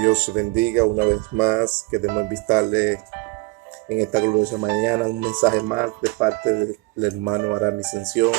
Dios bendiga una vez más. Queremos invitarle en esta gloriosa mañana un mensaje más de parte del hermano Aram Ascensión.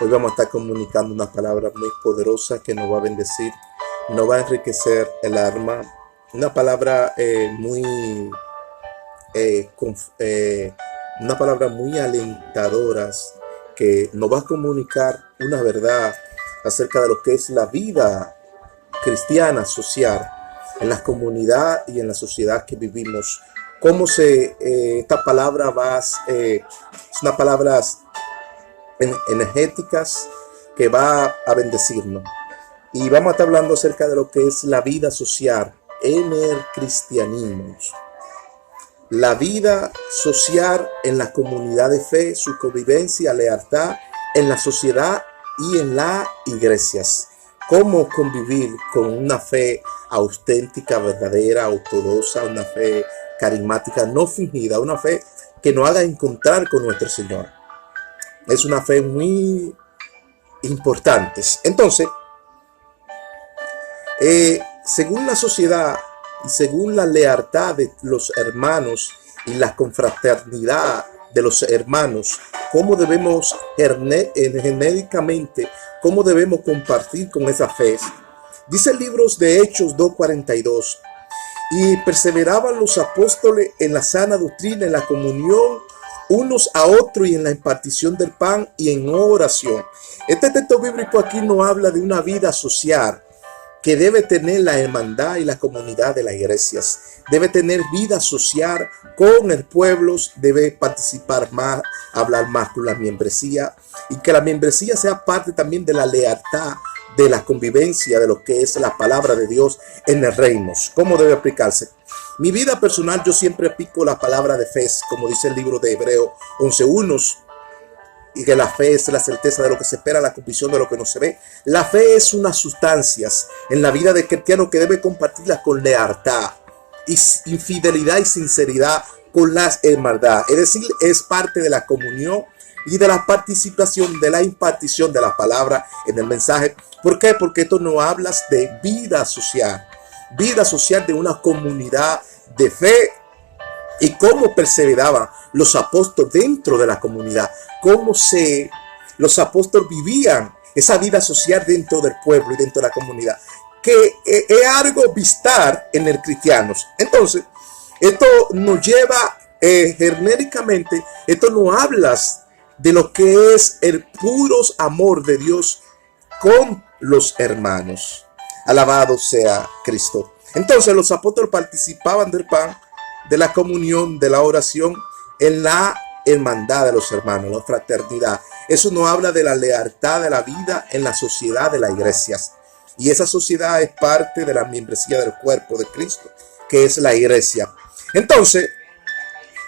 Hoy vamos a estar comunicando una palabra muy poderosa que nos va a bendecir, nos va a enriquecer el alma. Una palabra una palabra muy alentadora que nos va a comunicar una verdad acerca de lo que es la vida cristiana social en la comunidad y en la sociedad que vivimos. Esta palabra es una palabra energéticas que va a bendecirnos. Y vamos a estar hablando acerca de lo que es la vida social en el cristianismo. La vida social en la comunidad de fe, su convivencia, lealtad en la sociedad y en las iglesias. Cómo convivir con una fe auténtica, verdadera, ortodoxa, una fe carismática, no fingida, una fe que nos haga encontrar con nuestro Señor. Es una fe muy importante. Entonces, según la sociedad y según la lealtad de los hermanos y la confraternidad de los hermanos, cómo debemos genéricamente, cómo debemos compartir con esa fe. Dice el libro de Hechos 2:42, y perseveraban los apóstoles en la sana doctrina, en la comunión unos a otros y en la impartición del pan y en oración. Este texto bíblico aquí nos habla de una vida social que debe tener la hermandad y la comunidad de las iglesias. Debe tener vida social con el pueblo, debe participar más, hablar más con la membresía, y que la membresía sea parte también de la lealtad, de la convivencia, de lo que es la palabra de Dios en el reino. ¿Cómo debe aplicarse? Mi vida personal, yo siempre aplico la palabra de fe, como dice el libro de Hebreos 11:1, y que la fe es la certeza de lo que se espera, la convicción de lo que no se ve. La fe es una sustancia en la vida del cristiano que debe compartirla con lealtad y fidelidad y sinceridad con la hermandad. Es decir, es parte de la comunión y de la participación, de la impartición de la palabra en el mensaje. ¿Por qué? Porque esto nos habla de vida social de una comunidad de fe. Y cómo perseveraban los apóstoles dentro de la comunidad, los apóstoles vivían esa vida social dentro del pueblo y dentro de la comunidad, que es algo vistar en el cristiano. Entonces, esto nos lleva genéricamente, esto nos habla de lo que es el puro amor de Dios con los hermanos. Alabado sea Cristo. Entonces, los apóstoles participaban del pan, de la comunión, de la oración, en la hermandad de los hermanos, la fraternidad. Eso nos habla de la lealtad de la vida en la sociedad de las iglesias. Y esa sociedad es parte de la membresía del cuerpo de Cristo, que es la iglesia. Entonces,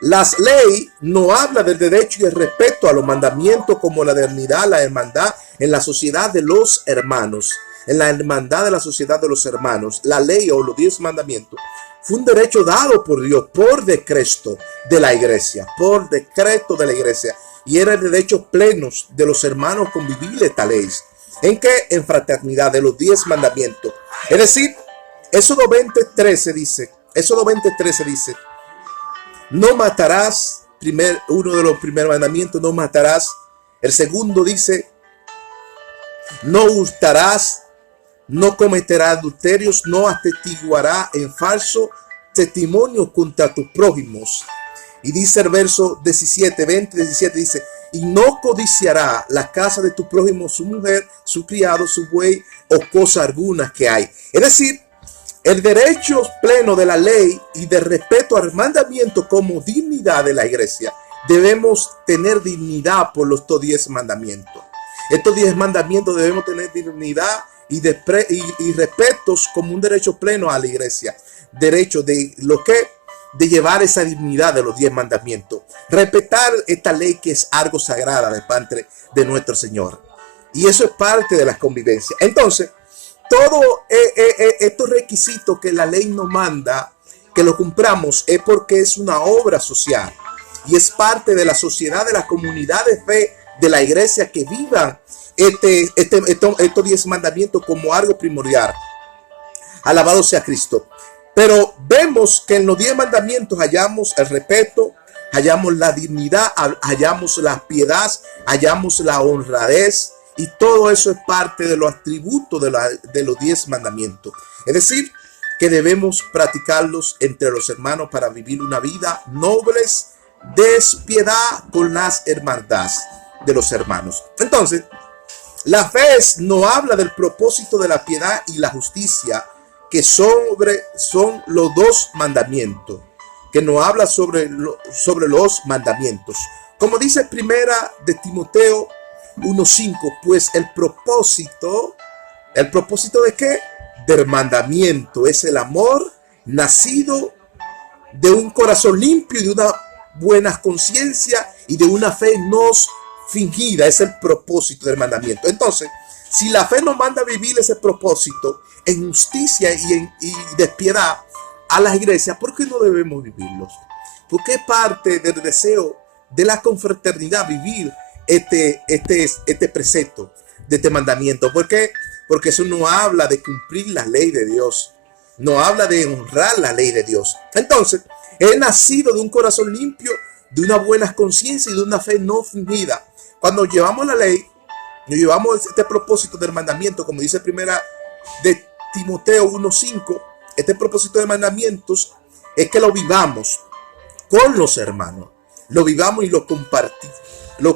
las leyes no hablan del derecho y el respeto a los mandamientos como la dignidad, la hermandad en la sociedad de los hermanos. En la hermandad de la sociedad de los hermanos, la ley o los 10 mandamientos fue un derecho dado por Dios por decreto de la iglesia, y era el derecho pleno de los hermanos convivir esta ley. ¿En qué? En fraternidad de los 10 mandamientos. Es decir, Éxodo 20:13 dice, no matarás, uno de los primeros mandamientos, no matarás. El segundo dice, no hurtarás. No cometerá adulterios, no atestiguará en falso testimonio contra tus prójimos. Y dice el verso 17 dice, y no codiciará la casa de tu prójimo, su mujer, su criado, su buey o cosa alguna que hay. Es decir, el derecho pleno de la ley y de respeto al mandamiento como dignidad de la iglesia. Debemos tener dignidad por los 10 mandamientos. Estos 10 mandamientos debemos tener dignidad y respetos como un derecho pleno a la iglesia. Derecho de llevar esa dignidad de los 10 mandamientos. Respetar esta ley que es algo sagrada de parte de nuestro Señor. Y eso es parte de la convivencia. Entonces, todos estos requisitos que la ley nos manda, que lo cumplamos, es porque es una obra social. Y es parte de la sociedad, de la comunidad de fe, de la iglesia, que vivan estos 10 mandamientos como algo primordial. Alabado sea Cristo. Pero vemos que en los 10 mandamientos hallamos el respeto, hallamos la dignidad, hallamos la piedad, hallamos la honradez, y todo eso es parte de los atributos de los 10 mandamientos. Es decir, que debemos practicarlos entre los hermanos para vivir una vida nobles, despiedad con las hermandades de los hermanos. Entonces, la fe no habla del propósito de la piedad y la justicia, que son los 2 mandamientos, que no habla sobre los mandamientos. Como dice primera de Timoteo 1:5, pues el propósito ¿de qué? Del mandamiento es el amor nacido de un corazón limpio y de una buena conciencia y de una fe no fingida. Es el propósito del mandamiento. Entonces, si la fe nos manda a vivir ese propósito en justicia y despiedad a las iglesias, ¿por qué no debemos vivirlos? Porque es parte del deseo de la confraternidad vivir este precepto de este mandamiento. ¿Por qué? Porque eso no habla de cumplir la ley de Dios, no habla de honrar la ley de Dios. Entonces, he nacido de un corazón limpio, de una buena conciencia y de una fe no fingida. Cuando llevamos la ley, nos llevamos este propósito del mandamiento, como dice primera de Timoteo 1:5, este propósito de mandamientos es que lo vivamos con los hermanos, lo vivamos y lo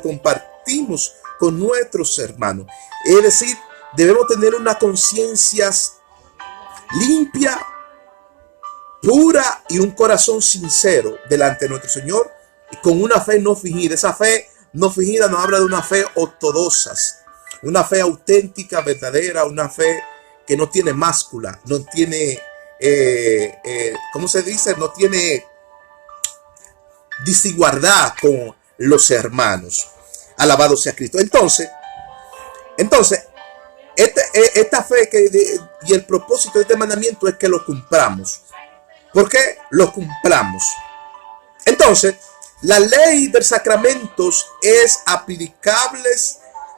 compartimos con nuestros hermanos. Es decir, debemos tener una conciencia limpia, pura y un corazón sincero delante de nuestro Señor, y con una fe no fingida. Esa fe no fingida nos habla de una fe ortodoxa, una fe auténtica, verdadera, una fe que no tiene máscula, no tiene, ¿cómo se dice? No tiene desigualdad con los hermanos. Alabado sea Cristo. Entonces, esta fe y el propósito de este mandamiento es que lo cumplamos. ¿Por qué lo cumplamos? Entonces, la ley de sacramentos es aplicable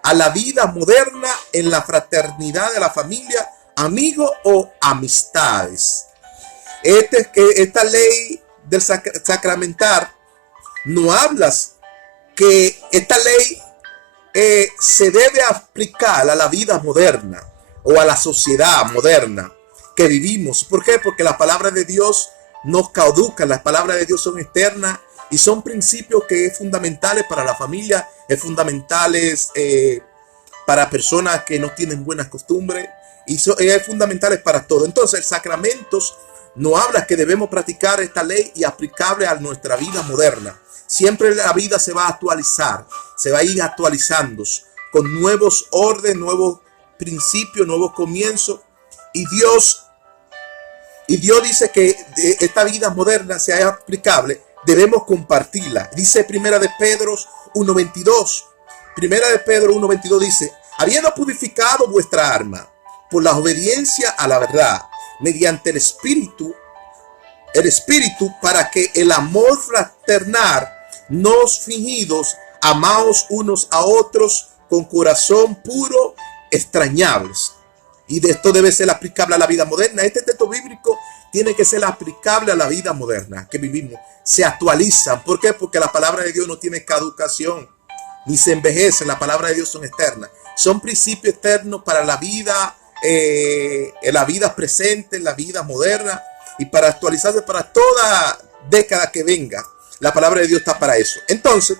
a la vida moderna en la fraternidad de la familia, amigos o amistades. Esta ley del sacramental no hablas que esta ley se debe aplicar a la vida moderna o a la sociedad moderna que vivimos. ¿Por qué? Porque la palabra de Dios no caduca, las palabras de Dios son eternas y son principios que es fundamentales para la familia, es fundamentales para personas que no tienen buenas costumbres y es fundamentales para todo. Entonces, el sacramentos no habla que debemos practicar esta ley y aplicable a nuestra vida moderna. Siempre la vida se va a actualizar, se va a ir actualizando con nuevos órdenes, nuevos principios, nuevos comienzos. Y Dios dice que esta vida moderna sea aplicable, debemos compartirla. Dice Primera de Pedro 1:22. Primera de Pedro 1:22 dice: habiendo purificado vuestra alma por la obediencia a la verdad, mediante el Espíritu, para que el amor fraternal nos fingidos, amaos unos a otros con corazón puro, extrañables. Y de esto debe ser aplicable a la vida moderna. Este texto bíblico tiene que ser aplicable a la vida moderna que vivimos. Se actualizan. ¿Por qué? Porque la palabra de Dios no tiene caducación, ni se envejece. La palabra de Dios son eternas. Son principios eternos para la vida presente, la vida moderna, y para actualizarse para toda década que venga. La palabra de Dios está para eso. Entonces,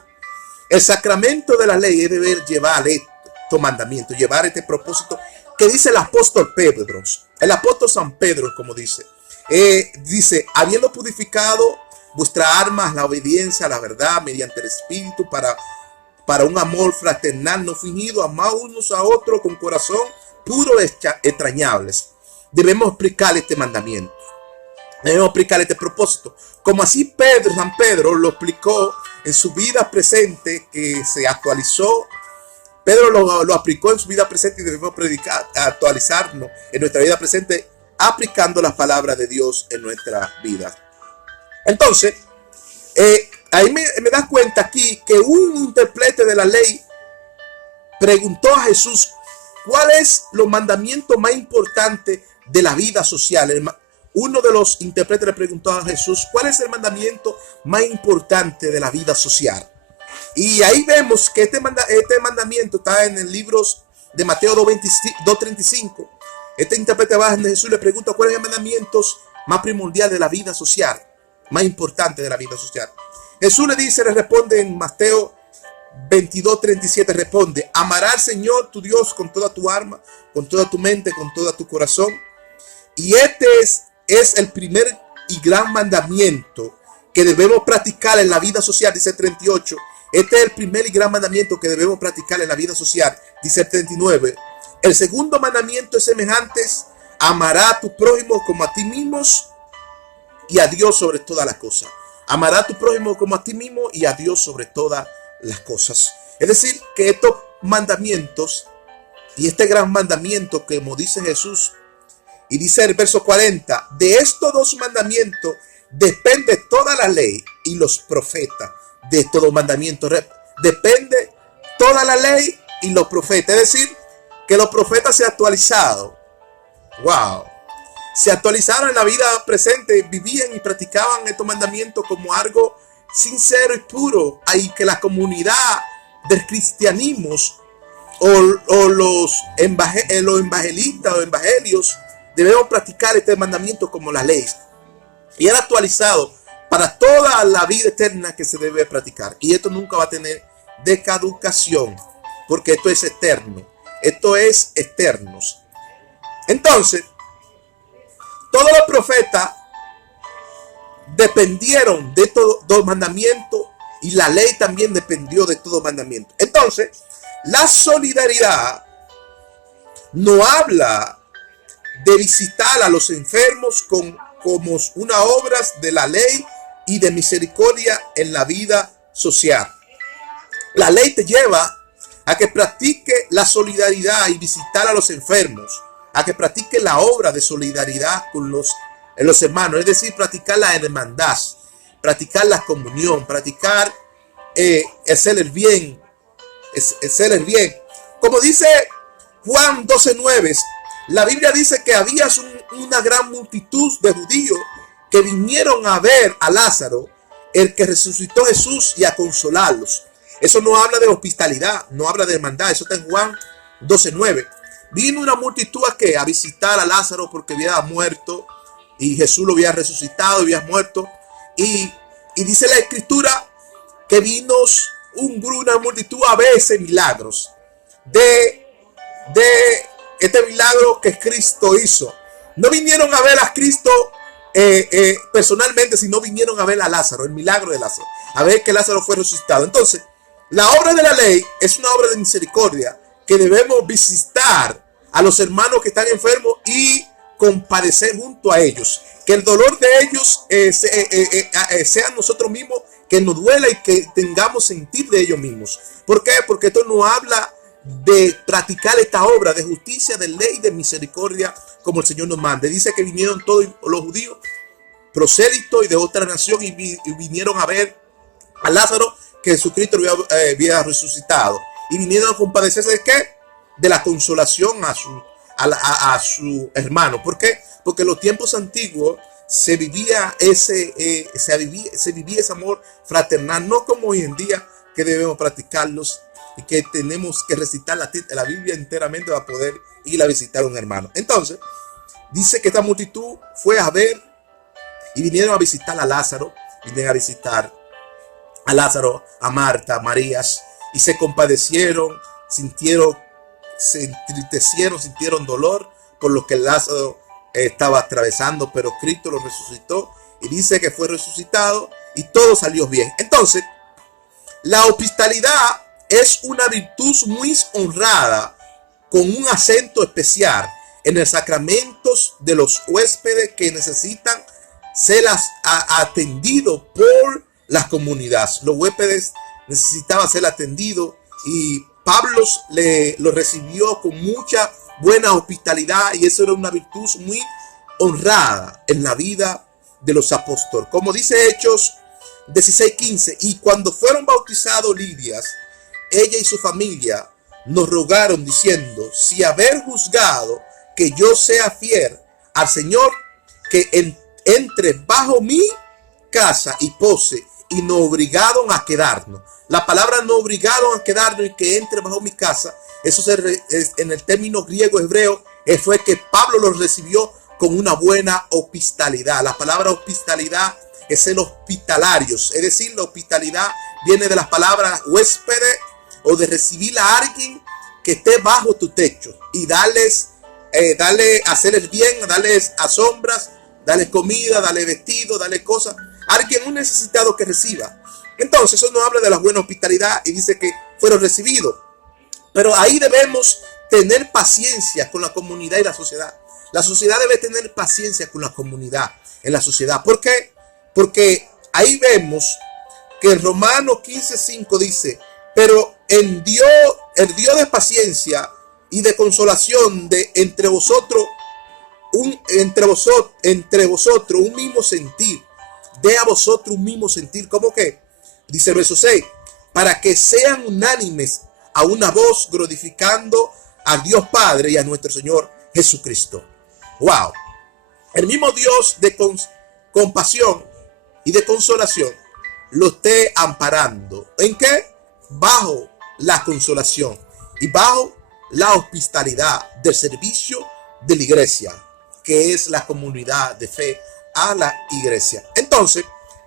el sacramento de la ley es deber llevar estos mandamientos, llevar este propósito que dice el apóstol Pedro. El apóstol San Pedro, como dice, habiendo purificado vuestra alma, la obediencia a la verdad, mediante el Espíritu, para un amor fraternal no fingido, amar unos a otros con corazón puro, extrañables. Debemos aplicar este mandamiento. Debemos aplicar este propósito. Como así San Pedro lo aplicó en su vida presente, que se actualizó. Pedro lo aplicó en su vida presente y debemos actualizarnos en nuestra vida presente, aplicando las palabras de Dios en nuestra vida. Entonces, ahí me das cuenta aquí que un intérprete de la ley preguntó a Jesús: ¿cuál es los mandamientos más importantes de la vida social? uno de los intérpretes le preguntó a Jesús, ¿cuál es el mandamiento más importante de la vida social? Y ahí vemos que este mandamiento está en el libro de Mateo 2:35. Este intérprete va de Jesús le pregunta, ¿cuál es el mandamiento más primordial de la vida social? Más importante de la vida social. Jesús le responde en Mateo 22:37, responde, amarás al Señor tu Dios con toda tu alma, con toda tu mente, con todo tu corazón. Y este es el primer y gran mandamiento que debemos practicar en la vida social, dice el 38. Este es el primer y gran mandamiento que debemos practicar en la vida social, dice el 39. El segundo mandamiento es semejante, amará a tu prójimo como a ti mismos y a Dios sobre todas las cosas. Amará a tu prójimo como a ti mismo y a Dios sobre todas las cosas. Es decir, que estos mandamientos y este gran mandamiento, que como dice Jesús, y dice el verso 40, de estos dos mandamientos depende toda la ley y los profetas. De estos dos mandamientos depende toda la ley y los profetas. Es decir, que los profetas se han actualizado. Wow. Se actualizaron en la vida presente, vivían y practicaban estos mandamientos como algo sincero y puro. Ahí que la comunidad del cristianismo o los evangelistas o evangelios debemos practicar este mandamiento como la ley. Y era actualizado para toda la vida eterna que se debe practicar. Y esto nunca va a tener de caducación, porque esto es eterno. Esto es eternos. Entonces, todos los profetas dependieron de estos dos mandamientos y la ley también dependió de estos dos mandamientos. Entonces, la solidaridad no habla de visitar a los enfermos como una obra de la ley y de misericordia en la vida social. La ley te lleva a que practique la solidaridad y visitar a los enfermos, a que practique la obra de solidaridad con los hermanos, es decir, practicar la hermandad, practicar la comunión, practicar hacer el bien, hacer el bien. Como dice Juan 12:9, la Biblia dice que había una gran multitud de judíos que vinieron a ver a Lázaro, el que resucitó Jesús, y a consolarlos. Eso no habla de hospitalidad, no habla de hermandad. Eso está en Juan 12:9. Vino una multitud a visitar a Lázaro porque había muerto y Jesús lo había resucitado y había muerto. Y dice la escritura que vino una multitud a ver ese milagros de este milagro que Cristo hizo. No vinieron a ver a Cristo personalmente, sino vinieron a ver a Lázaro, el milagro de Lázaro, a ver que Lázaro fue resucitado. Entonces, la obra de la ley es una obra de misericordia que debemos visitar a los hermanos que están enfermos y compadecer junto a ellos. Que el dolor de ellos sea nosotros mismos, que nos duela y que tengamos sentir de ellos mismos. ¿Por qué? Porque esto no habla de practicar esta obra de justicia, de ley, de misericordia, como el Señor nos manda. Dice que vinieron todos los judíos, prosélitos y de otra nación, y vinieron a ver a Lázaro, que Jesucristo había resucitado. Y vinieron a compadecerse ¿de qué? De la consolación a su hermano. ¿Por qué? Porque en los tiempos antiguos se vivía ese amor fraternal, no como hoy en día, que debemos practicarlos y que tenemos que recitar la Biblia enteramente para poder ir a visitar a un hermano. Entonces, dice que esta multitud fue a ver y vinieron a visitar a Lázaro, vinieron a visitar a Lázaro, a Marta, a Marías, y se compadecieron, se entristecieron, sintieron dolor por lo que Lázaro estaba atravesando, pero Cristo lo resucitó y dice que fue resucitado y todo salió bien. Entonces, la hospitalidad es una virtud muy honrada con un acento especial en el sacramentos de los huéspedes que necesitan ser atendidos por las comunidades. Los huéspedes necesitaban ser atendidos y Pablo lo recibió con mucha buena hospitalidad, y eso era una virtud muy honrada en la vida de los apóstoles. Como dice Hechos 16:15, y cuando fueron bautizados Lidia, ella y su familia nos rogaron diciendo, si haber juzgado que yo sea fiel al Señor, que entre bajo mi casa y pose, y no obligado a quedarnos. La palabra no obligado a quedarnos y que entre bajo mi casa, eso en el término griego hebreo, fue que Pablo lo recibió con una buena hospitalidad. La palabra hospitalidad es el hospitalarios, es decir, la hospitalidad viene de las palabras huéspedes o de recibir a alguien que esté bajo tu techo y darle hacerles bien, darles a sombras, darle comida, darle vestido, darle cosas. Alguien, un necesitado que reciba. Entonces eso nos habla de la buena hospitalidad y dice que fueron recibidos. Pero ahí debemos tener paciencia con la comunidad y la sociedad. La sociedad debe tener paciencia con la comunidad en la sociedad. ¿Por qué? Porque ahí vemos que en Romanos 15:5 dice, pero el Dios de paciencia y de consolación de entre vosotros un mismo sentir, dé a vosotros un mismo sentir. ¿Cómo que? Dice el verso 6, para que sean unánimes a una voz, glorificando a Dios Padre y a nuestro Señor Jesucristo. Wow. El mismo Dios de compasión y de consolación lo esté amparando. ¿En qué? Bajo la consolación y bajo la hospitalidad del servicio de la iglesia, que es la comunidad de fe a la iglesia. Entonces,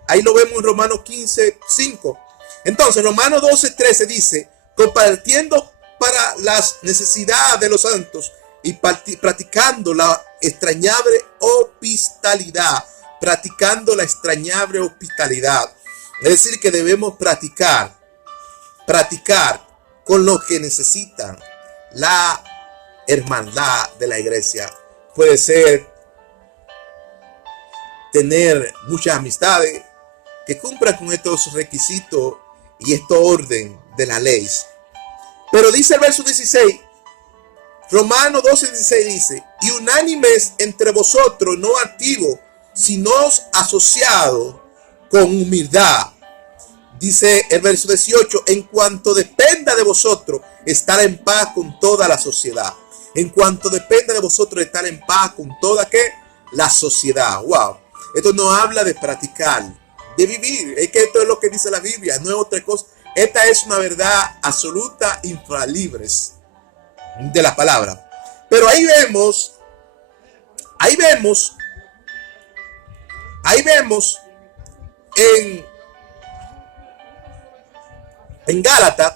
ahí lo vemos en Romanos 15:5. Entonces, Romanos 12:13 dice, compartiendo para las necesidades de los santos y practicando la extrañable hospitalidad. Practicando la extrañable hospitalidad. Es decir, que debemos practicar con los que necesitan la hermandad de la iglesia. Puede ser tener muchas amistades que cumplan con estos requisitos y esta orden de la ley. Pero dice el verso 16, Romanos 12:16 dice, y unánimes entre vosotros, no activos, sino asociados con humildad. Dice el verso 18, en cuanto dependa de vosotros, estar en paz con toda la sociedad. En cuanto dependa de vosotros, estar en paz con toda ¿qué? La sociedad. Wow. Esto no habla de practicar, de vivir. Es que esto es lo que dice la Biblia, no es otra cosa. Esta es una verdad absoluta, infalible de la palabra. Pero ahí vemos en Gálatas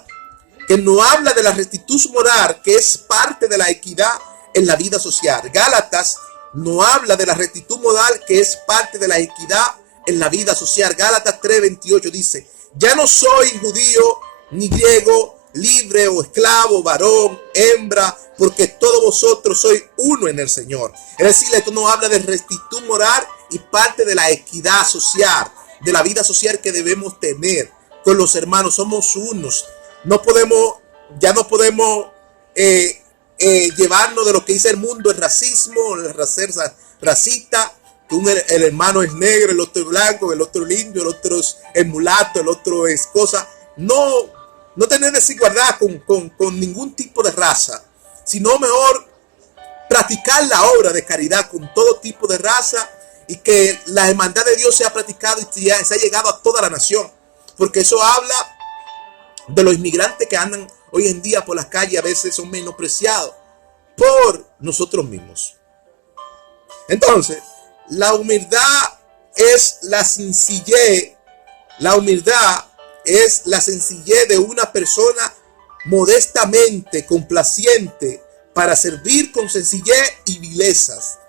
que no habla de la rectitud moral, que es parte de la equidad en la vida social. Gálatas no habla de la rectitud moral, que es parte de la equidad en la vida social. Gálatas 3:28 dice, ya no soy judío ni griego, libre o esclavo, varón, hembra, porque todos vosotros sois uno en el Señor. Es decir, esto no habla de rectitud moral y parte de la equidad social, de la vida social que debemos tener con los hermanos. Somos unos. Ya no podemos llevarnos de lo que dice el mundo, el racismo, el racista, que el hermano es negro, el otro es blanco, el otro es indio, el otro es mulato, el otro es cosa. No tener desigualdad con ningún tipo de raza, sino mejor practicar la obra de caridad con todo tipo de raza y que la hermandad de Dios sea practicada y se ha llegado a toda la nación. Porque eso habla de los inmigrantes que andan hoy en día por las calles, a veces son menospreciados por nosotros mismos. Entonces, la humildad es la sencillez. La humildad es la sencillez de una persona modestamente complaciente para servir con sencillez y vilezas.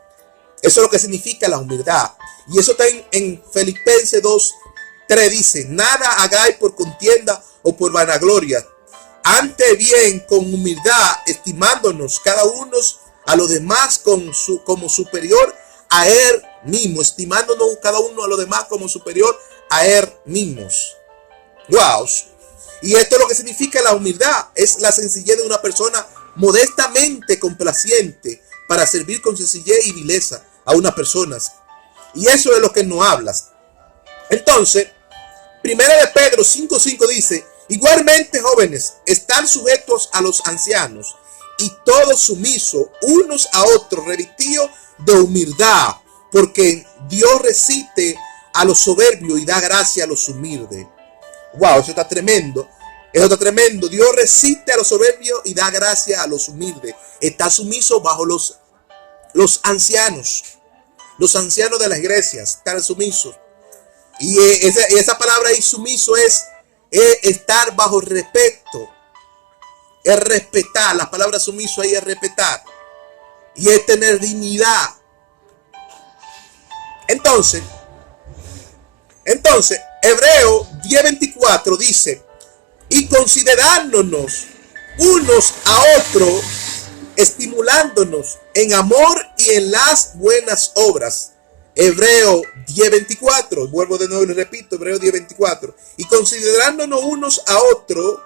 Eso es lo que significa la humildad. Y eso está en Filipenses 2:3 dice, nada hagáis por contienda o por vanagloria, antes bien con humildad, estimándonos cada uno a los demás como superior a él mismo, estimándonos cada uno a los demás como superior a él mismos. Wow. Y esto es lo que significa la humildad, es la sencillez de una persona modestamente complaciente para servir con sencillez y vileza a unas personas. Y eso es lo que nos hablas. Entonces, Primera de Pedro 5:5 dice, igualmente jóvenes, están sujetos a los ancianos y todos sumisos unos a otros, revestidos de humildad, porque Dios resiste a los soberbios y da gracia a los humildes. Wow, eso está tremendo. Eso está tremendo. Dios resiste a los soberbios y da gracia a los humildes. Está sumiso bajo los ancianos. Los ancianos de las iglesias están sumisos. Y esa palabra ahí, sumiso, es estar bajo respeto. Es respetar. La palabra sumiso ahí es respetar. Y es tener dignidad. Entonces, Hebreo 10:24 dice: y considerándonos unos a otros, estimulándonos en amor y en las buenas obras. Hebreo 10:24, vuelvo de nuevo y repito, Hebreo 10:24. Y considerándonos unos a otros,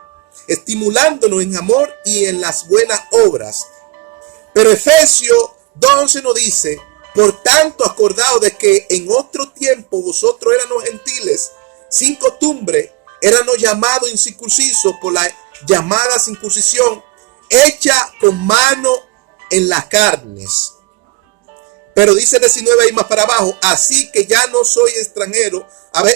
estimulándonos en amor y en las buenas obras. Pero Efesios 2:11 nos dice: por tanto, acordaos de que en otro tiempo vosotros éramos gentiles, sin costumbre, éramos llamados incircuncisos por la llamada circuncisión, hecha con mano en las carnes. Pero dice 19 ahí más para abajo: así que ya no soy extranjero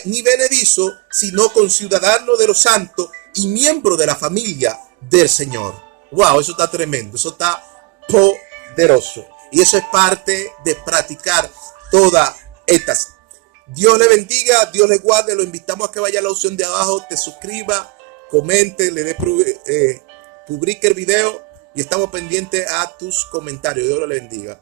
ni benedizo, sino conciudadano de los santos y miembro de la familia del Señor. Wow, eso está tremendo, eso está poderoso. Y eso es parte de practicar todas estas. Dios le bendiga, Dios le guarde. Lo invitamos a que vaya a la opción de abajo, te suscriba, comente, le dé publique el video y estamos pendientes a tus comentarios. Dios le bendiga.